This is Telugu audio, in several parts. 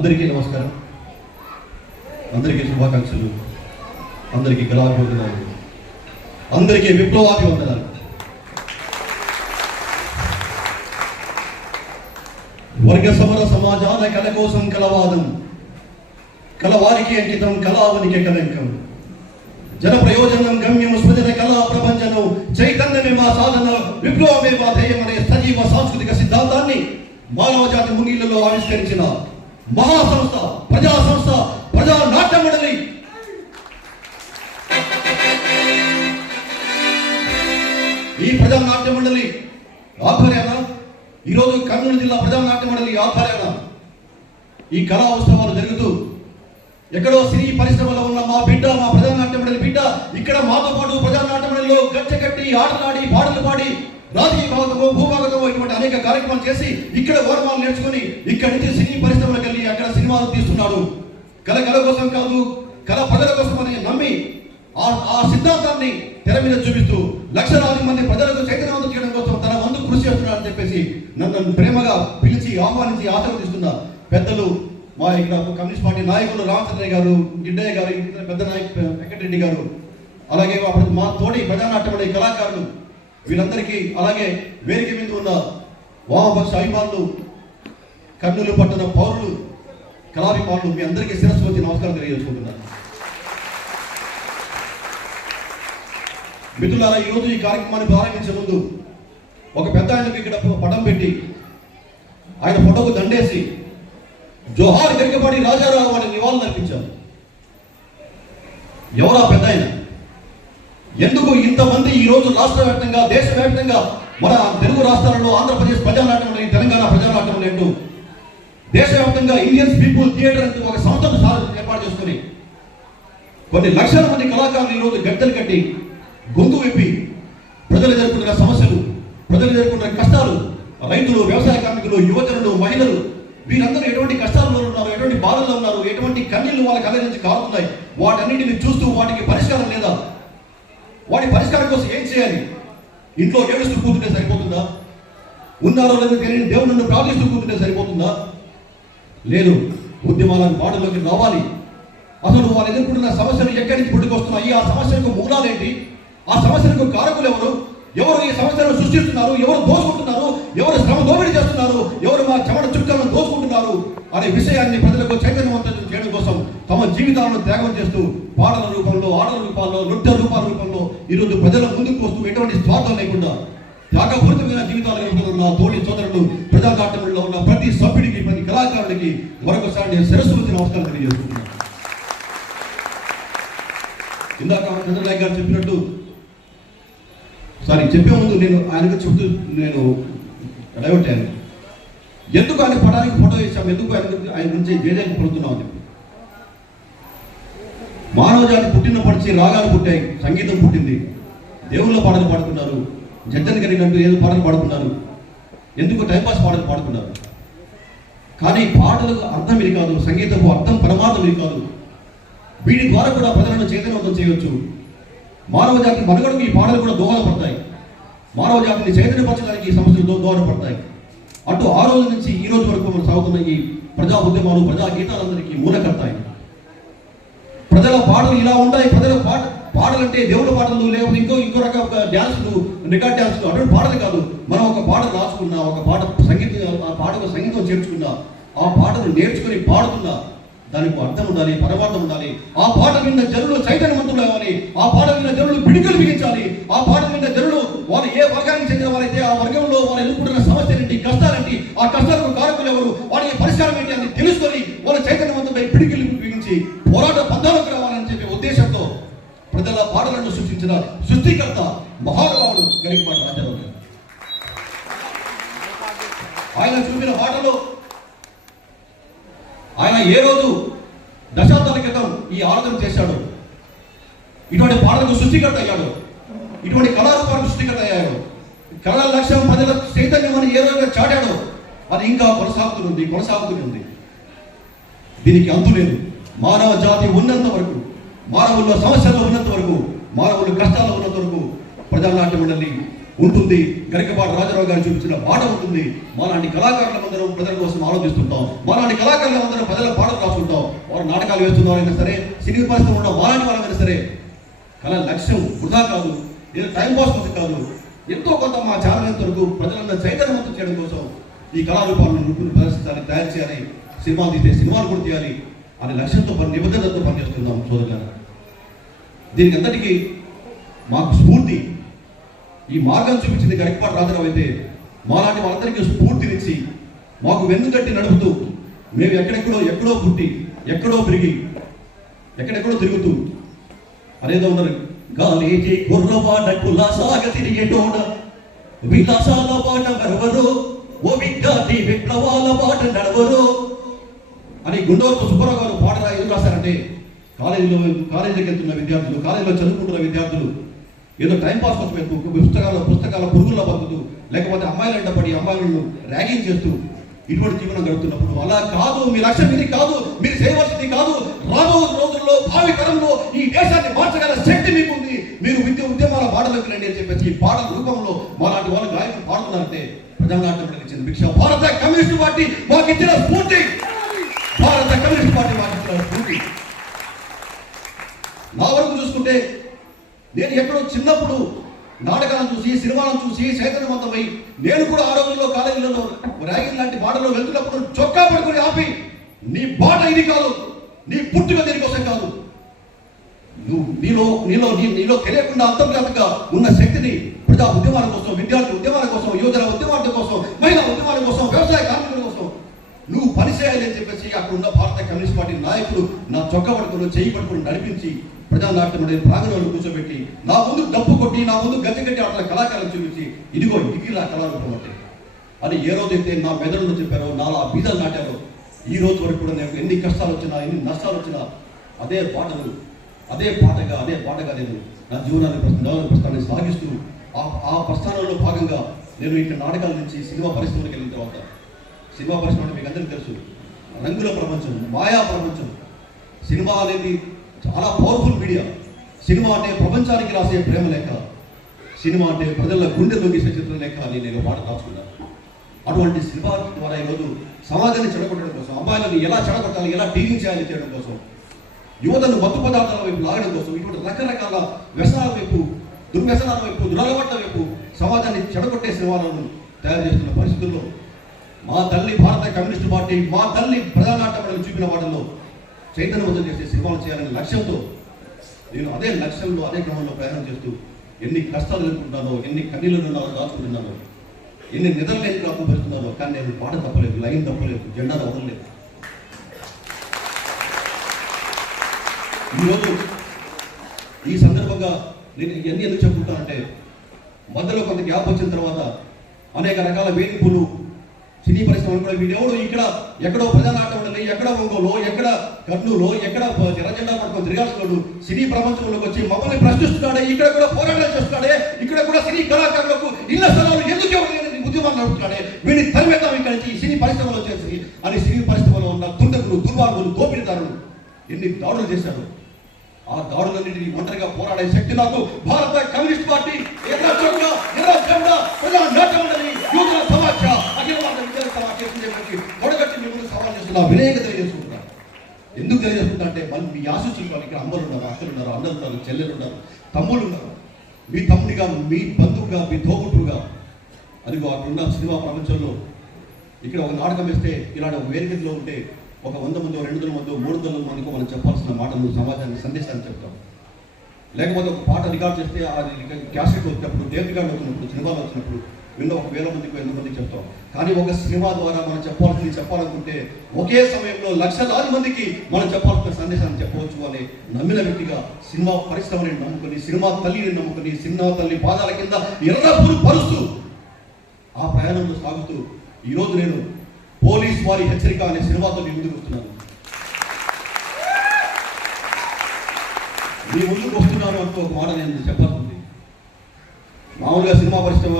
అందరికీ నమస్కారం, అందరికీ శుభాకాంక్షలు, అందరికీ గలాభివందనాలు, అందరికీ విప్లవాభివందనాలు. వర్గ సమర సమాజాల కళ కోసం కలవాదం, కలవారికి అంకితం, కళావనికి కలంకం. జన ప్రయోజనం గమ్యం, సృజన కళా ప్రపంచనం, చైతన్యమే మా సాధన, విప్లవమే మా ధ్యేయం అనే సజీవ సాంస్కృతిక సిద్ధాంతాన్ని మానవ జాతి ముంగిళ్లలో ఆవిష్కరించిన మహాసంస్థ, ప్రజా సంస్థ, ప్రజా నాట్య మండలి. ఈ ప్రజా నాట్య మండలి ఆధ్వర్యాన ఈరోజు కర్నూలు జిల్లా ప్రజా నాట్య మండలి ఆధ్వర్యాన ఈ కళా ఉత్సవాలు జరుగుతూ, ఎక్కడో సినీ పరిశ్రమలో ఉన్న మా బిడ్డ, మా ప్రజా నాట్య మండలి బిడ్డ ఇక్కడ మాతో పాటు ప్రజా నాట్య మండలిలో గచ్చగట్టి ఆటలాడి పాటలు పాడి రాజకీయ భాగతమో భూభాగతమో ఇటువంటి అనేక కార్యక్రమాలు చేసి ఇక్కడ ఓర్మాలు నేర్చుకుని ఇక్కడి నుంచి సినీ పరిశ్రమలకు వెళ్ళి అక్కడ సినిమాలు తీస్తున్నాడు. కళ కోసం కాదు, కళ ప్రజల కోసం అని నమ్మి ఆ సిద్ధాంతాన్ని తెర మీద చూపిస్తూ లక్షలాది మంది ప్రజలకు చైతన్యవంతం చేయడం కోసం తన వంతు కృషి చేస్తున్నాడని చెప్పేసి నన్ను ప్రేమగా పిలిచి ఆహ్వానించి ఆశీర్వదిస్తున్న పెద్దలు, మా ఇక్కడ కమ్యూనిస్ట్ పార్టీ నాయకులు రామచంద్రయ్య గారు, గిడ్డయ్య గారు, పెద్ద నాయకు వెంకటరెడ్డి గారు, అలాగే మా తోటి ప్రజానాట్య మండలి కళాకారులు వీళ్ళందరికీ, అలాగే వేదిక మీద ఉన్న వామపక్ష అభిమానులు, కర్నూలు పట్టణ పౌరులు, కళాభిమానులు, మీ అందరికీ శిరస్సు వచ్చి నమస్కారం తెలియజేసుకుంటున్నాను. మిత్రులారా, ఈరోజు ఈ కార్యక్రమాన్ని ప్రారంభించే ముందు ఒక పెద్ద ఆయనకు ఇక్కడ పటం పెట్టి ఆయన ఫోటోకు దండేసి జోహార్ గరికపాటి రాజారావు అని నివాళులు అర్పించారు. ఎవరా పెద్ద ఆయన? ఎందుకు ఇంతమంది ఈరోజు రాష్ట్ర వ్యాప్తంగా, దేశవ్యాప్తంగా, మన తెలుగు రాష్ట్రాలలో ఆంధ్రప్రదేశ్ ప్రజానాట్యం మండలి, తెలంగాణ ప్రజానాట్యం మండలి అంటూ దేశవ్యాప్తంగా ఇండియన్స్ పీపుల్ థియేటర్ అంటూ ఒక సంస్థను ఏర్పాటు చేసుకుని కొన్ని లక్షల మంది కళాకారులు ఈరోజు గద్దెలు కట్టి గొంతు విప్పి ప్రజలు ఎదుర్కొంటున్న సమస్యలు, ప్రజలు ఎదుర్కొంటున్న కష్టాలు, రైతులు, వ్యవసాయ కార్మికులు, యువజనులు, మహిళలు వీరందరూ ఎటువంటి కష్టాల్లో ఉన్నారు, ఎటువంటి బాధల్లో ఉన్నారు, ఎటువంటి కన్నీళ్లు వాళ్ళ కళ్ళ నుంచి కారుతున్నాయి, వాటన్నిటిని చూస్తూ వాటికి పరిష్కారం లేదా, వాటి పరిష్కారం కోసం ఏం చేయాలి? ఇంట్లో ఏడుస్తూ కూర్చుంటే సరిపోతుందా? ఉన్నారో లేదో తెలియని దేవుడు ప్రార్థిస్తూ కూర్చుంటే సరిపోతుందా? లేదు, ఉద్యమాలను బాటలోకి రావాలి. అసలు వాళ్ళు ఎదుర్కొంటున్న సమస్యలు ఎక్కడి నుంచి పుట్టుకొస్తున్నాయి, ఆ సమస్యలకు మూలాలేంటి, ఆ సమస్యలకు కారకులు ఎవరు, ఎవరు ఈ సమస్యలను సృష్టిస్తున్నారు, ఎవరు దోచుకుంటున్నారు, ఎవరు శ్రమ దోపిడీ చేస్తున్నారు, ఎవరు మా చెమట చుక్కలను దోచుకుంటున్నారు అనే విషయాన్ని ప్రజలకు చైతన్యవంతం చేయడం కోసం తమ జీవితాలను త్యాగం చేస్తూ పాటల రూపంలో, ఆటల రూపాల్లో, నృత్య రూపాల రూపంలో ఈరోజు ప్రజల ముందుకు వస్తూ ఎటువంటి స్వార్థం లేకుండా త్యాగపూరితమైన జీవితాలు ఎదుగుతున్న తోటి సోదరులు, ప్రజానాట్యంలో ఉన్న ప్రతి సభ్యుడికి, ప్రతి కళాకారుడికి మరొకసారి నేను శిరస్సు వచ్చి నమస్కారం తెలియజేస్తున్నాను. ఇందాక చంద్రనాయక్ గారు చెప్పినట్టు, చెప్పే ముందు నేను ఆయనకు చెప్తూ నేను డైవర్ట్ అయ్యాను. ఎందుకు ఆయన పడానికి ఫోటో ఇచ్చాము, ఎందుకు ఆయన గురించి జేజేకి పడుతున్నాం అని చెప్పి. మానవ జాతి పుట్టినప్పటి నుంచి రాగాలు పుట్టాయి, సంగీతం పుట్టింది, దేవుళ్ళ పాటలు పాడుతున్నారు, జడ్జన్ గారి అంటూ ఏదో పాటలు పాడుతున్నారు, ఎందుకు టైంపాస్ పాటలు పాడుతున్నారు. కానీ పాటలకు అర్థం ఇది కాదు, సంగీతపు అర్థం పరమార్థం ఇది కాదు. వీటి ద్వారా కూడా ప్రజలను చైతన్యవంతం చేయవచ్చు. మానవ జాతి మనుగడకు ఈ పాటలు కూడా దోహదపడతాయి, మానవ జాతిని చైతన్యపరచడానికి ఈ సమస్యలు దోహదపడతాయి అంటూ ఆ రోజు నుంచి ఈ రోజు వరకు మనం సాగుతున్న ఈ ప్రజా ఉద్యమాలు, ప్రజా గీతాలందరికీ మూలకర్తాయి. ప్రజల పాటలు ఇలా ఉంటాయి. ప్రజల పాటలు అంటే దేవుళ్ళ పాటలు, లేకపోతే ఇంకో రకమైన డ్యాన్సులు, రికార్డ్ డ్యాన్సులు, అటువంటి పాటలు కాదు. మనం ఒక పాట రాసుకున్నా, ఒక పాట ఆ పాటకు సంగీతం చేర్చుకున్నా, ఆ పాటను నేర్చుకుని పాడుతున్నా దానికి అర్థం ఉండాలి, పరమార్థం ఉండాలి. ఆ పాట విన్న జనులు చైతన్యవంతులు అవ్వాలి, ఆ పాట విన్న జనులు పిడికలు బిగించాలి. ఆ పాట విన్న జనులు వాళ్ళు ఏ వర్గానికి చెందిన వారైతే ఆ వర్గంలో వాళ్ళు ఎదుర్కొంటున్న సమస్యలేంటి, కష్టాలేంటి, ఆ కష్టాలకు కారకులు ఎవరు, వాటి పరిష్కారం ఏంటి అని తెలుసుకొని వాళ్ళ చైతన్యవంతమై పిడికలు బిగించి పోరాట పందాలకు రావాలని చెప్పే ఉద్దేశంతో ప్రజల పాటలను సృష్టించిన సృష్టికర్త మహానుభావుడు గరికపాటి రాజారావు గారు. ఆయన చూపిన పాటలో ఆయన ఏ రోజు దశాబ్దాల క్రితం ఈ ఆలోచన చేశాడు, ఇటువంటి పాటలకు సృష్టికర్త అయ్యాడు, ఇటువంటి కళారూపాలకు సృష్టికర్త అయ్యాడు, కళల లక్ష్యం ప్రజల చైతన్యం అని ఏ రోజుగా చాటాడో అది ఇంకా కొనసాగుతూనే ఉంది. దీనికి అంతు లేదు. మానవ జాతి ఉన్నంత వరకు, మానవుల్లో సమస్యల్లో ఉన్నంత వరకు, మానవులు కష్టాల్లో ఉన్నంత వరకు ప్రజానాట్య మండలి ఉంటుంది. గరికపాటి రాజారావు గారు చూపించిన బాట ఉంటుంది. మాలాంటి కళాకారులందరం ప్రజల కోసం ఆలోచిస్తుంటాం. మాలాంటి కళాకారులందరం ప్రజల పాటలు రాసుకుంటాం. వారు నాటకాలు వేస్తున్నవారైనా సరే, సినీ పరిశ్రమ ఉన్న మాలాంటి వాళ్ళైనా సరే, కళ లక్ష్యం వృధా కాదు, ఏదో టైం పాస్ కోసం కాదు, ఎంతో కొంత మా ఛానల్ వరకు ప్రజలందరూ చైతన్యవంతం చేయడం కోసం ఈ కళారూపాలను నిపుణులు ప్రదర్శించాలి, తయారు చేయాలి, సినిమాలు తీసే సినిమాలు కూడా తీయాలి అనే లక్ష్యంతో నిబద్ధతతో పనిచేస్తున్నాం సోదరులారా. దీనికి అంతటికీ మాకు స్ఫూర్తి, ఈ మార్గం చూపించింది గరికపాటి రాజారావు అయితే, మాలాంటి వాళ్ళందరికీ స్ఫూర్తినిచ్చి మాకు వెన్నుగట్టి నడుపుతూ, మేము ఎక్కడో పుట్టి ఎక్కడో పెరిగి ఎక్కడెక్కడో తిరుగుతూ అనేదో ఉన్నారు. గాలేజీ కుర్రవాడ కులాసాగ తిరిగేటోడ విలాసాల బాట నడవరు, ఓ విద్యార్థి విప్లవాల బాట నడవరు అని గుండోర్పు సుబ్బారావు గారు పాట ఎందుకు రాశారంటే, కాలేజీకి వెళ్తున్న విద్యార్థులు, కాలేజీలో చదువుకుంటున్న విద్యార్థులు ఏదో టైంపాస్ కోసం పుస్తకాల పురుగుల్లో బతుకుతూ, లేకపోతే అమ్మాయిలు వెంటబడి అమ్మాయిలను ర్యాగింగ్ చేస్తూ ఇటువంటి జీవనం గడుపుతున్నప్పుడు, అలా కాదు, మీ లక్ష్యం ఇది కాదు, మీరు చేయవలసింది కాదు, రాబో రోజుల్లో భావి తరంలో ఈ దేశాన్ని మార్చగల శక్తి మీకుంది, మీరు ఉద్యమాల పాటలకు రండి అని చెప్పేసి ఈ పాటల రూపంలో మాలాంటి వాళ్ళు గాయకులు పాడుతున్నారంటే ప్రజానాట్యం ఇచ్చిన భిక్ష భారత కమ్యూనిస్ట్ పార్టీ మాకు ఇచ్చిన స్ఫూర్తి. భారత కమ్యూనిస్ట్ పార్టీ మాకు ఇచ్చిన స్ఫూర్తి. నా వరకు చూసుకుంటే నేను ఎక్కడో చిన్నప్పుడు నాటకాలను చూసి, సినిమాలను చూసి చైతన్యవంతమై, నేను కూడా ఆ రోజుల్లో కాలేజీలలో ర్యాగింగ్ లాంటి బాటలో వెళ్తున్నప్పుడు చొక్కా పడుకొని ఆపి, నీ బాట ఇది కాదు, నీ పుట్టుక దీనికోసం కాదు, నీలో తెలియకుండా అంతర్గతంగా ఉన్న శక్తిని ప్రజా ఉద్యమాల కోసం, విద్యార్థి ఉద్యమాల కోసం, యువజన ఉద్యమాల కోసం, మహిళా ఉద్యమాల కోసం, వ్యవసాయ కార్మికుల కోసం నువ్వు పనిచేయాలి అని చెప్పేసి అక్కడ ఉన్న భారత కమ్యూనిస్ట్ పార్టీ నాయకులు నా చొక్కా పట్టుకుని, చేయి పట్టుకుని నడిపించి ప్రజానాట్యం అనే ప్రాంగణంలో కూర్చోబెట్టి నా ముందు డప్పు కొట్టి, నా ముందు గజ్జగట్టి అట్లా కళాకారం చూపించి, ఇదిగో ఇలా కళారూపం అంటే అని ఏ రోజైతే నా మెదడులో చెప్పారో, నాలా బీజాలు నాటారో, ఈ రోజు వరకు కూడా నేను ఎన్ని కష్టాలు వచ్చినా, ఎన్ని నష్టాలు వచ్చినా అదే పాటగా నేను నా ప్రస్థానాన్ని సాగిస్తూ ఆ ప్రస్థానంలో భాగంగా నేను ఇక్కడ నాటకాల నుంచి సినిమా పరిశ్రమకి వెళ్ళిన తర్వాత, సినిమా పరిశ్రమ అంటే మీకు అందరికీ తెలుసు, రంగుల ప్రపంచం, మాయా ప్రపంచం. సినిమా అనేది చాలా పవర్ఫుల్ మీడియా. సినిమా అంటే ప్రపంచానికి రాసే ప్రేమ లేఖ, సినిమా అంటే ప్రజల గుండెలోకి సచిత్ర లేఖ అని నేను పాట దాచుకున్నాను. అటువంటి సినిమా ద్వారా ఈరోజు సమాజాన్ని చెడగొట్టడం కోసం, అమ్మాయిలను ఎలా చెడగొట్టాలి, ఎలా టీచింగ్ చేయాలి చేయడం కోసం, యువతను మత్తు పదార్థాల వైపు లాగడం కోసం, ఇటువంటి రకరకాల వ్యసనాల వైపు, దుర్వ్యసనాల వైపు, దురలవాట్ల వైపు సమాజాన్ని చెడగొట్టే సినిమాలను తయారు చేస్తున్న పరిస్థితుల్లో మా తల్లి భారత కమ్యూనిస్ట్ పార్టీ, మా తల్లి ప్రజానాట్యం చూపిన వాటిలో చైతన్యవంతం చేసే సినిమాలు చేయాలనే లక్ష్యంతో నేను అదే లక్ష్యంలో, అదే క్రమంలో ప్రయాణం చేస్తూ ఎన్ని కష్టాలు ఎదుర్కొంటున్నానో, ఎన్ని కన్నీళ్ళు దాచుకుంటున్నానో, ఎన్ని నిద్రలేని పెడుతున్నానో, కానీ నేను పాట తప్పలేదు, లైన్ తప్పలేదు, జెండా వదలలేదు. ఈరోజు ఈ సందర్భంగా నేను ఇవన్నీ ఎందుకు చెప్పుకుంటానంటే, మధ్యలో కొంత గ్యాప్ వచ్చిన తర్వాత అనేక రకాల వేదికలు, సినీ పరిశ్రమలు కూడా వీడెవడు ఇక్కడ ఎక్కడో ప్రజానాట్యం ఉండాలి, ఎక్కడ ఒంగోలో, ఎక్కడ కర్నూలు, ఎక్కడ ఎర్రజెండా పట్టుకొని తిరగాల్సినాడు, సినీ ప్రపంచంలోకి వచ్చి మమ్మల్ని ప్రశ్నిస్తున్నాడే, ఇక్కడ కూడా పోరాటాలు చేస్తున్నాడే, ఇక్కడ కూడా సినీ కళాకారులకు ఇళ్ల స్థలాలు ఎందుకు ఉద్యమాలు నడుపుతున్నాడే, వీడిని తరిమేద్దాం ఇక్కడ నుంచి సినీ పరిశ్రమలో చేసి అని సినీ పరిశ్రమలో ఉన్న దుండగులు, దుర్మార్గులు, దోపిడీదారులు ఎన్ని దాడులు చేశారు. ఆ దాడులన్నింటినీ ఒంటరిగా పోరాడే శక్తి నాకు భారత కమ్యూనిస్ట్ పార్టీ, ఎర్ర జెండా, ప్రజానాట్య మండలి, యువజన సమాఖ్య, అఖిల భారత విద్యార్థి సమాఖ్య మొదగట్టి మిమ్మల్ని సవాల్ చేస్తున్నా, వినయంగా తెలియజేసుకుంటున్నా. ఎందుకు తెలియజేసుకుంటా అంటే, మీ ఆశించిన ఇక్కడ అమ్మలు ఉన్నారు, అక్కలు ఉన్నారు, అన్నలు ఉన్నారు, చెల్లెలు ఉన్నారు, తమ్ముళ్ళు ఉన్నారు, మీ తమ్ముడిగా, మీ బంధువుగా, మీ తోబుట్టుగా. అదిగో అక్కడున్న సినిమా ప్రపంచంలో ఇక్కడ ఒక నాటకం వేస్తే, ఇలాంటి ఒక వేదికలో ఉంటే ఒక 100 మంది, 200 మంది, 300 మందికి మనం చెప్పాల్సిన మాటలు, సమాజానికి సందేశాన్ని చెప్తాం. లేకపోతే ఒక పాట రికార్డ్ చేస్తే అది క్యాసెట్ వచ్చినప్పుడు, టేప్ రికార్డ్ వచ్చినప్పుడు, సినిమాలు వచ్చినప్పుడు విన్న 1000 మందికి 1000 మందికి చెప్తాం. కానీ ఒక సినిమా ద్వారా మనం చెప్పాలనుకుంటే ఒకే సమయంలో లక్షలాది మందికి మనం చెప్పాల్సిన సందేశాన్ని చెప్పవచ్చు అని నమ్మిన వ్యక్తిగా సినిమా పరిశ్రమని నమ్ముకొని, సినిమా తల్లిని నమ్ముకొని, సినిమా తల్లి పాదాల కింద ఎర్రపూరు పరుస్తూ ఆ ప్రయాణంలో సాగుతూ ఈరోజు నేను పోలీస్ వారి హెచ్చరిక అనే సినిమాతో మీ ముందుకు వస్తున్నాను. మీ ముందుకు వస్తున్నాను అంటూ ఒక మాట నేను చెప్పాల్సింది. మామూలుగా సినిమా పరిశ్రమ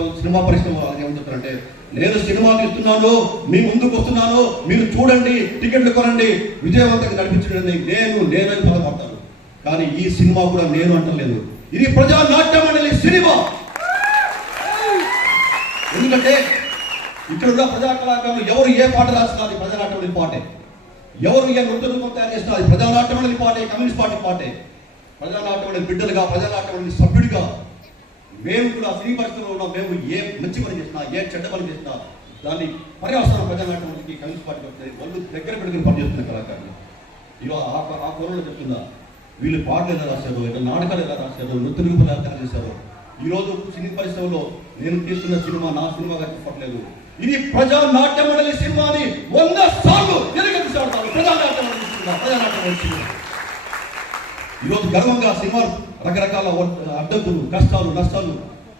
వాళ్ళకి ఏమంటారంటే, నేను సినిమా తీస్తున్నాను, మీ ముందుకు వస్తున్నాను, మీరు చూడండి, టికెట్లు కొనండి, విజయవంతంగా నడిపించండి, నేనని పదపడతాను. కానీ ఈ సినిమా కూడా నేను అంటలేదు, ఇది ప్రజానాట్య మండలి సినిమా. ఎందుకంటే ఇక్కడ ఉన్న ప్రజా కళాకారులు ఎవరు ఏ పాట రాసినా అది ప్రజానాట్యం మండలి పాటే, ఎవరు ఏ నృత్య రూపం తయారు చేసినా అది ప్రజానాట్యం మండలి పాటే, కమ్యూనిస్ట్ పార్టీ పాటే. ప్రజానాట్యం మండలి బిడ్డలుగా, ప్రజానాట్యం మండలి సభ్యుడిగా మేము కూడా సినీ పరిస్థితుల్లో ఉన్నాం. మేము ఏ మంచి పని చేసినా, ఏ చెడ్డ పని చేసినా దాన్ని పర్యవసరం ప్రజానాట్యం మండలికి, కమ్యూనిస్ట్ పార్టీ వస్తుంది. వాళ్ళు దగ్గర పెట్టుకుని పనిచేస్తున్న కళాకారులు ఇవాళ ఆ కోణంలో చెప్తుందా వీళ్ళు పాటలు ఎలా రాశారు, ఇట్లా నాటకాలు ఎలా రాశారు, నృత్య రూపాలు ఎలా తయారు చేశారు. ఈరోజు సినీ పరిశ్రమలో నేను తీస్తున్న సినిమా నా సినిమాగా చెప్పట్లేదు, ఇది ప్రజానాట్య మండలి సినిమాని 100 సార్లు ఎలుగెత్తిస్తాడు. ప్రజానాట్య మండలి సినిమా, ప్రజానాట్య మండలి సినిమా. ఈరోజు గర్వంగా సినిమాలు రకరకాల అడ్డంకులు, కష్టాలు, నష్టాలు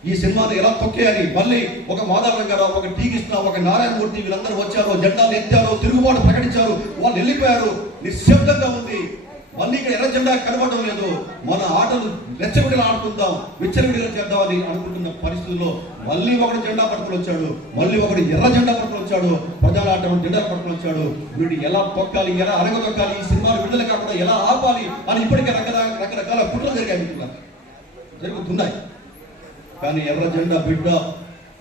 ఈ సినిమాని ఎలా తొక్కేయాలి. మళ్ళీ ఒక మాధవ రంగారావు, ఒక టీ కృష్ణ, ఒక నారాయణమూర్తి వీళ్ళందరూ వచ్చారు, జెండాలు ఎత్తారు, తిరుగుబాటు ప్రకటించారు, వాళ్ళు వెళ్ళిపోయారు. నిశ్శబ్దంగా ఉంది. మళ్ళీ ఇక్కడ ఎర్ర జెండా కనబడడం లేదు. మన ఆటలు రెచ్చవిడిగా ఆడుకుందాం, విచ్చలవిడిగా చేద్దామని అనుకుంటున్న పరిస్థితుల్లో మళ్ళీ ఒకటి జెండా పట్టుకుని వచ్చాడు, మళ్ళీ ఒకటి ఎర్ర జెండా పట్టుకుని వచ్చాడు, ప్రజానాటం జెండా పట్టుకుని వచ్చాడు. వీడు ఎలా తొక్కాలి, ఎలా అరగదొక్కాలి, ఈ సినిమాలు విడుదల కాకుండా ఎలా ఆపాలి అని ఇప్పటికే రకరకాల కుట్రలు జరుగుతున్నాయి. కానీ ఎర్ర జెండా బిడ్డ,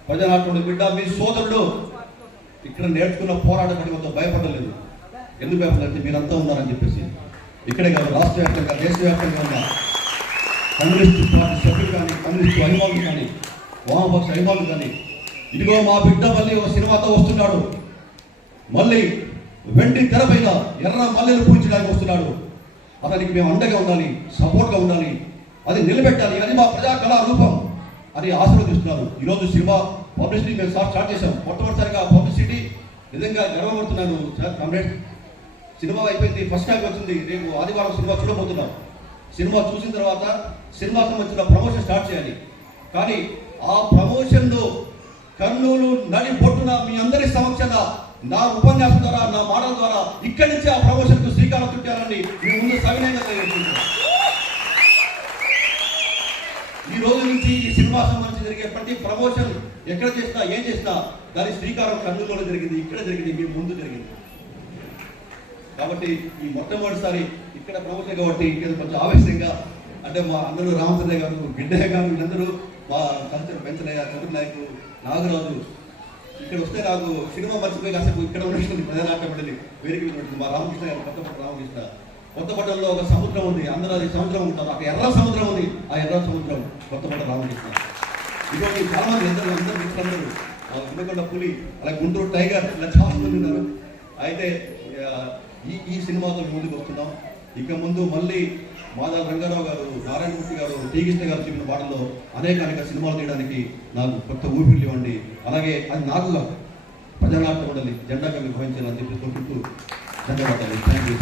ప్రజానాట్యుడు బిడ్డ, మీ సోదరుడు ఇక్కడ నేర్చుకున్న పోరాట పడినంతో భయపడలేదు. ఎందుకు భయపడాలంటే మీరంతా ఉన్నారని చెప్పేసి. ఇక్కడే కాదు, రాష్ట్ర వ్యాప్తంగా, దేశవ్యాప్తంగా ఉన్న కమ్యూనిస్టు పార్టీ సభ్యులు కానీ, కమ్యూనిస్టు అభిమానులు కానీ, వామపక్ష అభిమానులు కానీ, ఇదిగో మా బిడ్డ మళ్ళీ ఒక సినిమాతో వస్తున్నాడు, మళ్ళీ వెండి తెర పైన ఎర్ర మల్లెలు పూజించడానికి వస్తున్నాడు, అతనికి మేము అండగా ఉండాలి, సపోర్ట్గా ఉండాలి, అది నిలబెట్టాలి, అది మా ప్రజా కళా రూపం అని ఆశీర్వదిస్తున్నారు. ఈరోజు సినిమా పబ్లిసిటీ మేము స్టార్ట్ చేశాం. మొట్టమొదటిసారిగా పబ్లిసిటీ నిజంగా గర్వపడుతున్నాను కామ్రేడ్. సినిమా అయిపోయింది, ఫస్ట్ టైం వచ్చింది, రేపు ఆదివారం సినిమా చూడబోతున్నాం. సినిమా చూసిన తర్వాత సినిమా సంబంధించిన ప్రమోషన్ స్టార్ట్ చేయాలి. కానీ ఆ ప్రమోషన్లో కర్నూలు నడి బొట్టున మీ అందరి సమక్షంగా నా ఉపన్యాసం ద్వారా, నా మాటల ద్వారా ఇక్కడి నుంచి ఆ ప్రమోషన్కు శ్రీకారం చుట్టారని మీ ముందు సవినయంగా తెలియజేస్తున్నాను. ఈ రోజు నుంచి ఈ సినిమా సంబంధించి జరిగే ప్రతి ప్రమోషన్ ఎక్కడ చేసినా, ఏం చేసినా దాని శ్రీకారం కర్నూలులో జరిగింది, ఇక్కడ జరిగింది, మీ ముందు జరిగింది. కాబట్టి ఈ మొట్టమొదటిసారి ఇక్కడ ప్రమోషన్ కాబట్టి ఇక్కడ కొంచెం ఆవేశంగా, అంటే మా అందరూ రామచంద్రయ్య గారు, గిడ్డయ్య గారు, వీళ్ళందరూ మా కల్చర్ పెంచలయ్య, చదువు నాయకులు, నాగరాజు ఇక్కడ వస్తే నాకు సినిమా మర్చిపోయి కాసేపు ఇక్కడ ఉన్నటువంటి ప్రజానాట్య మండలి వేదిక మీద ఉంటుంది. మా రామకృష్ణ గారు, కొత్తపట్ల రామకృష్ణ, కొత్తపట్నంలో ఒక సముద్రం ఉంది, అందరూ అది సముద్రం ఉంటారు, అక్కడ ఎర్ర సముద్రం ఉంది, ఆ ఎర్ర సముద్రం కొత్తపట్ల రామకృష్ణ. ఇటువంటి చాలా మంది అందరూ మిత్రులందరూ, ఉండకొండ పులి, అలా గుంటూరు టైగర్, ఇలా చాలా మంది ఉన్నారు. అయితే ఈ సినిమాతో ముందుకు వస్తున్నాం. ఇక ముందు మళ్ళీ మాధవ రంగారావు గారు, నారాయణమూర్తి గారు, టీ కృష్ణ గారు చెప్పిన పాటల్లో అనేక సినిమాలు తీయడానికి నాకు కొత్త ఊపిరి ఇవ్వండి. అలాగే అది నాకు ప్రజానాట్య మండలి జెండాగా నిర్వహించాలని చెప్పి కోరుకుంటూ ధన్యవాదాలు. Thank you.